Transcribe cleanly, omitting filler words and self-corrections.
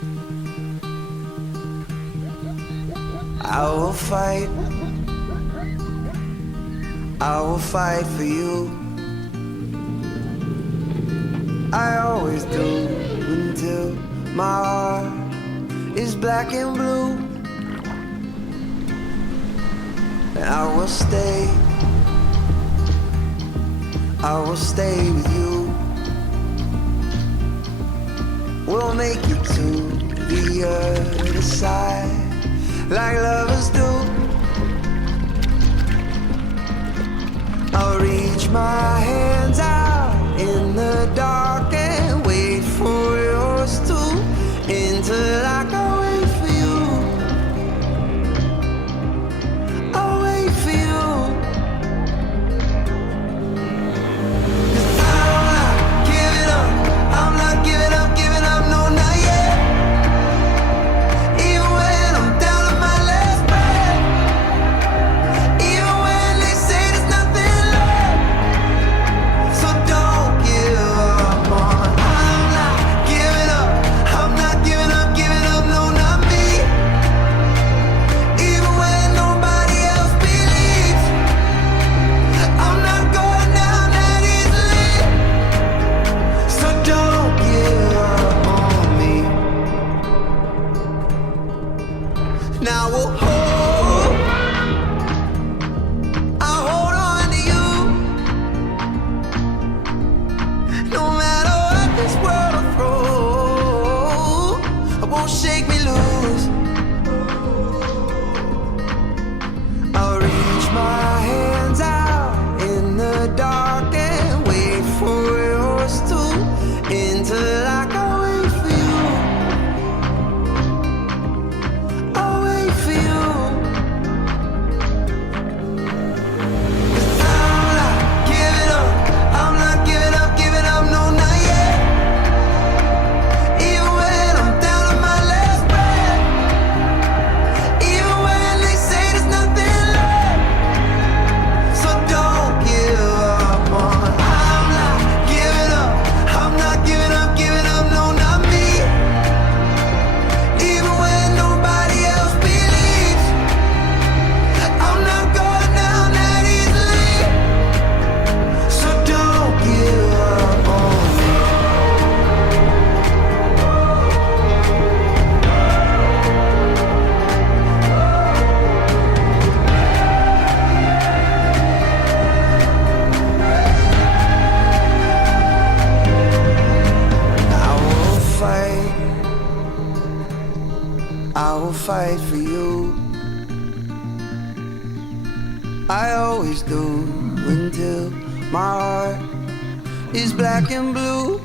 I will fight, I will fight for you. I always do until my heart is black and blue. And I will stay with you. We'll make it to the other side like lovers do. I'll reach my hands out in the dark and wait for yours to, until I can wait for you. I'll wait for you. 'Cause I'm not giving up, I'm not giving up, no, not yet. Even when I'm down to my last breath, even when they say there's nothing left. So don't give up on. I'm not giving up, I'm not giving up, no, not me. Even when nobody else believes, I'm not going down that easily. So don't give up on me. Now I'll hold on to you. No matter what this world will throw, it won't shake me loose. I'll reach my hands out in the dark and wait for yours to, until I can wait for you. I'll wait for you. 'Cause I'm not giving up, I'm not giving up, no, not yet. Even when I'm down to my last breath, even when they say there's nothing left. So don't give up on. I'm not giving up, I'm not giving up, no, not me. Even when nobody else believes, I'm not going down that easily. So don't give up on me. I will fight for you. I always do until my heart is black and blue.